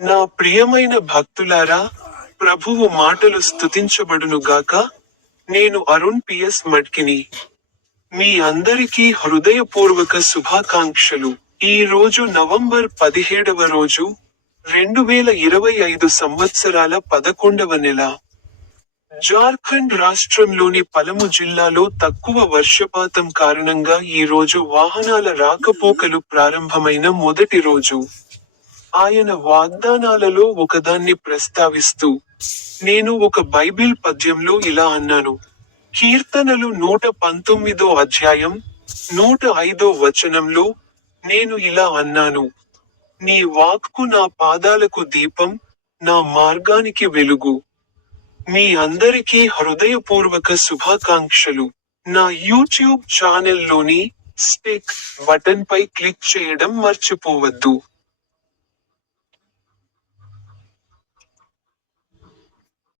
నా ప్రియమైన భక్తులారా ప్రభువు మాటలు స్తుతించబడునుగాక నేను అరుణ్ పిఎస్ మడ్కిని మీ అందరికీ హృదయపూర్వక శుభాకాంక్షలు. ఈ రోజు నవంబర్ పదిహేడవ రోజు రెండు వేల ఇరవై ఐదు సంవత్సరాల పదకొండవ నెల. జార్ఖండ్ రాష్ట్రంలోని పలము జిల్లాలో తక్కువ వర్షపాతం కారణంగా ఈ రోజు వాహనాల రాకపోకలు ప్రారంభమైన మొదటి రోజు. ఆయన వాగ్దానాలలో ఒకదాన్ని ప్రస్తావిస్తూ నేను ఒక బైబిల్ పద్యంలో ఇలా అన్నాను. కీర్తనలు నూట పంతొమ్మిదో అధ్యాయం నూట ఐదో వచనంలో నేను ఇలా అన్నాను. నీ వాక్కు నా పాదాలకు దీపం నా మార్గానికి వెలుగు. మీ అందరికీ హృదయపూర్వక శుభాకాంక్షలు. నా యూట్యూబ్ ఛానల్లోని స్టిక్ బటన్ పై క్లిక్ చేయడం మర్చిపోవద్దు.